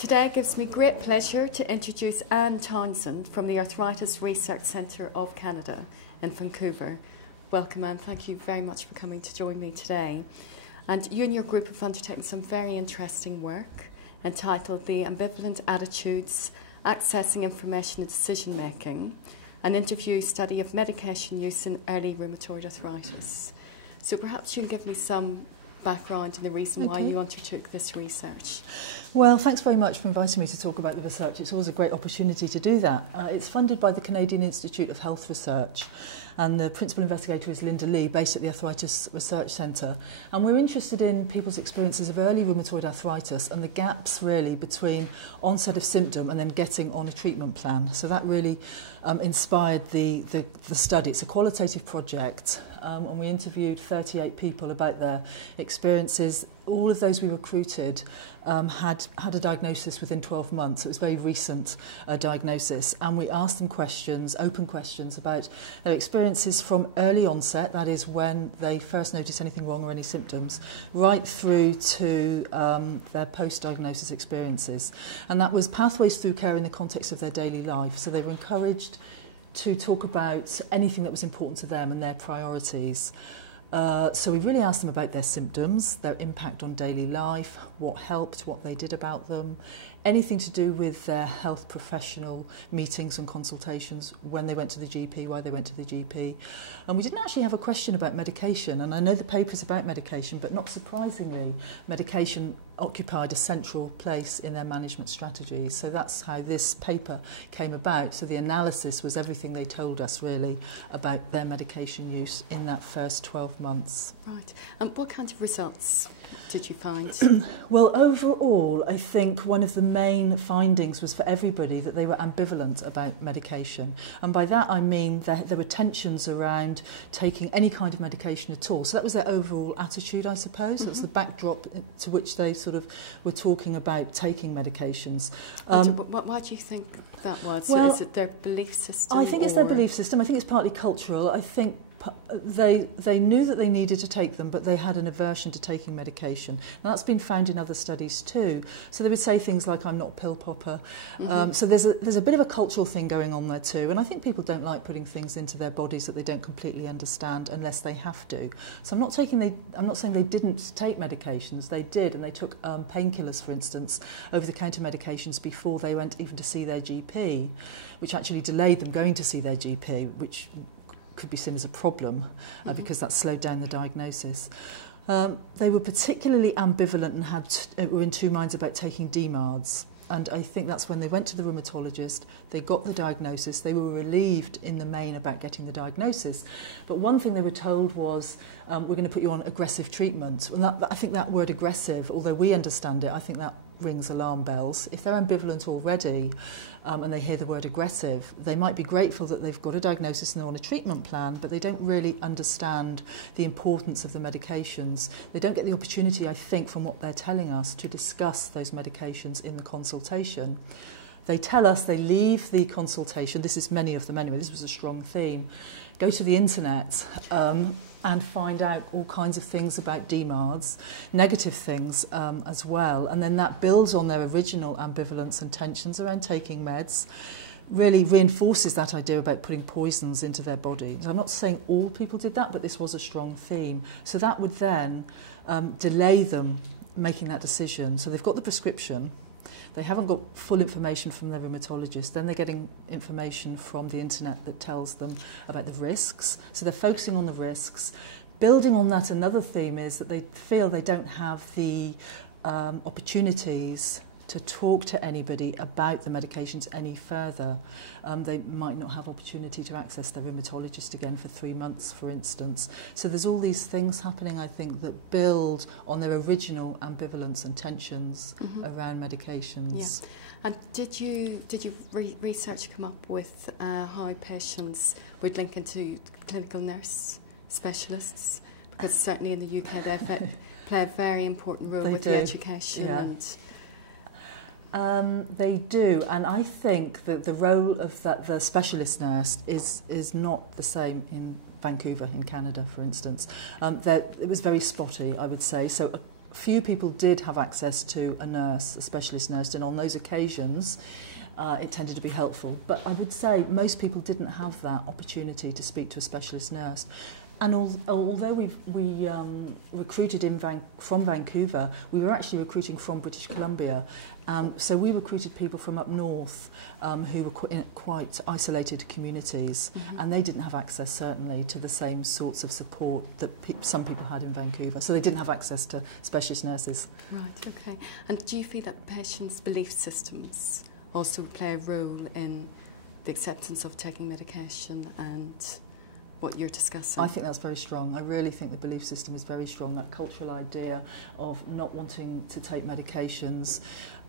Today it gives me great pleasure to introduce Anne Townsend from the Arthritis Research Centre of Canada in Vancouver. Welcome, Anne. Thank you very much for coming to join me today. And you and your group have undertaken some very interesting work entitled The Ambivalent Attitudes, Accessing Information and Decision Making, an interview study of medication use in early rheumatoid arthritis. So perhaps you'll give me some background and the reason why you undertook this research. Well, thanks very much for inviting me to talk about the research. It's always a great opportunity to do that. It's funded by the Canadian Institute of Health Research, and the principal investigator is Linda Lee, based at the Arthritis Research Centre. And we're interested in people's experiences of early rheumatoid arthritis and the gaps really between onset of symptom and then getting on a treatment plan. So that really inspired the study. It's a qualitative project, and we interviewed 38 people about their experiences. All of those we recruited had a diagnosis within 12 months. It was a very recent diagnosis, and we asked them questions, open questions, about their experiences from early onset, that is when they first noticed anything wrong or any symptoms, right through to their post-diagnosis experiences. And that was pathways through care in the context of their daily life. So they were encouraged to talk about anything that was important to them and their priorities. So we really asked them about their symptoms, their impact on daily life, what helped, what they did about them, anything to do with their health professional meetings and consultations, when they went to the GP, why they went to the GP. And we didn't actually have a question about medication, and I know the paper's about medication, but not surprisingly, medication occupied a central place in their management strategies. So that's how this paper came about. So the analysis was everything they told us really about their medication use in that first 12 months. Right. And what kind of results did you find? Well, overall, I think one of the main findings was for everybody that they were ambivalent about medication. And by that I mean there were tensions around taking any kind of medication at all. So that was their overall attitude, I suppose. That's the backdrop to which they sort of were talking about taking medications. Why do you think that was? Well, is it their belief system? I think it's their belief system. I think it's partly cultural. I think they knew that they needed to take them, but they had an aversion to taking medication. And that's been found in other studies too. So they would say things like, I'm not a pill popper. So there's a bit of a cultural thing going on there too. And I think people don't like putting things into their bodies that they don't completely understand unless they have to. So I'm not saying they didn't take medications. They did, and they took painkillers, for instance, over-the-counter medications before they went even to see their GP, which actually delayed them going to see their GP, which could be seen as a problem because that slowed down the diagnosis. They were particularly ambivalent and were in two minds about taking DMARDs. And I think that's when they went to the rheumatologist, they got the diagnosis, they were relieved in the main about getting the diagnosis. But one thing they were told was, we're going to put you on aggressive treatment. And I think that word aggressive, although we understand it, I think that rings alarm bells. If they're ambivalent already and they hear the word aggressive, they might be grateful that they've got a diagnosis and they're on a treatment plan, but they don't really understand the importance of the medications. They don't get the opportunity, I think, from what they're telling us, to discuss those medications in the consultation. They tell us they leave the consultation, this is many of them anyway, this was a strong theme, go to the internet and find out all kinds of things about DMARDs, negative things as well. And then that builds on their original ambivalence and tensions around taking meds, really reinforces that idea about putting poisons into their body. So I'm not saying all people did that, but this was a strong theme. So that would then delay them making that decision. So they've got the prescription, they haven't got full information from their rheumatologist, then they're getting information from the internet that tells them about the risks. So they're focusing on the risks. Building on that, another theme is that they feel they don't have the opportunities to talk to anybody about the medications any further. They might not have opportunity to access their rheumatologist again for 3 months, for instance. So there's all these things happening, I think, that build on their original ambivalence and tensions around medications. Yeah. And did you research come up with how patients would link into clinical nurse specialists? Because certainly in the UK they play a very important role with the education. Yeah. They do, and I think that the role of the specialist nurse is not the same in Vancouver, in Canada, for instance. It was very spotty, I would say. So few people did have access to a nurse, a specialist nurse, and on those occasions it tended to be helpful. But I would say most people didn't have that opportunity to speak to a specialist nurse. And although we recruited from Vancouver, we were actually recruiting from British Columbia. So we recruited people from up north who were in quite isolated communities, and they didn't have access, certainly, to the same sorts of support that some people had in Vancouver. So they didn't have access to specialist nurses. Right, okay. And do you feel that patients' belief systems also play a role in the acceptance of taking medication and what you're discussing? I think that's very strong. I really think the belief system is very strong, that cultural idea of not wanting to take medications.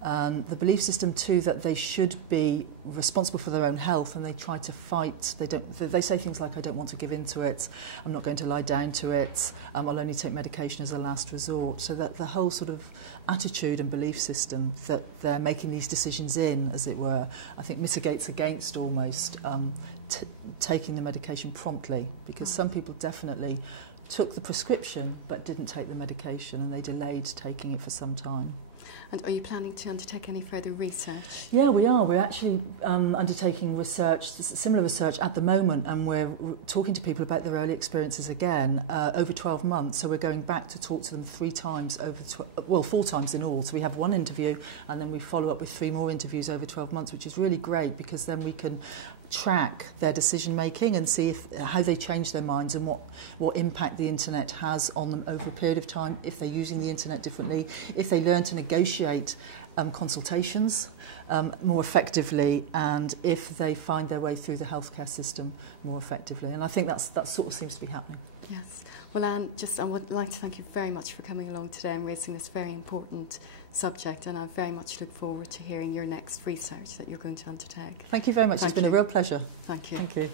The belief system too that they should be responsible for their own health, and they try to fight. They say things like, I don't want to give in to it, I'm not going to lie down to it, I'll only take medication as a last resort. So that the whole sort of attitude and belief system that they're making these decisions in, as it were, I think mitigates against almost taking the medication promptly, because some people definitely took the prescription but didn't take the medication, and they delayed taking it for some time. And are you planning to undertake any further research? Yeah, we are. We're actually undertaking research, similar research at the moment, and we're talking to people about their early experiences again over 12 months. So we're going back to talk to them 3 times over, 4 times in all. So we have 1 interview, and then we follow up with 3 more interviews over 12 months, which is really great, because then we can track their decision making and see how they change their minds and what impact the internet has on them over a period of time, if they're using the internet differently, if they learn to negotiate consultations more effectively, and if they find their way through the healthcare system more effectively. And I think that sort of seems to be happening. Yes. Well, Anne, I would like to thank you very much for coming along today and raising this very important subject, and I very much look forward to hearing your next research that you're going to undertake. Thank you very much. It's been a real pleasure. Thank you. Thank you.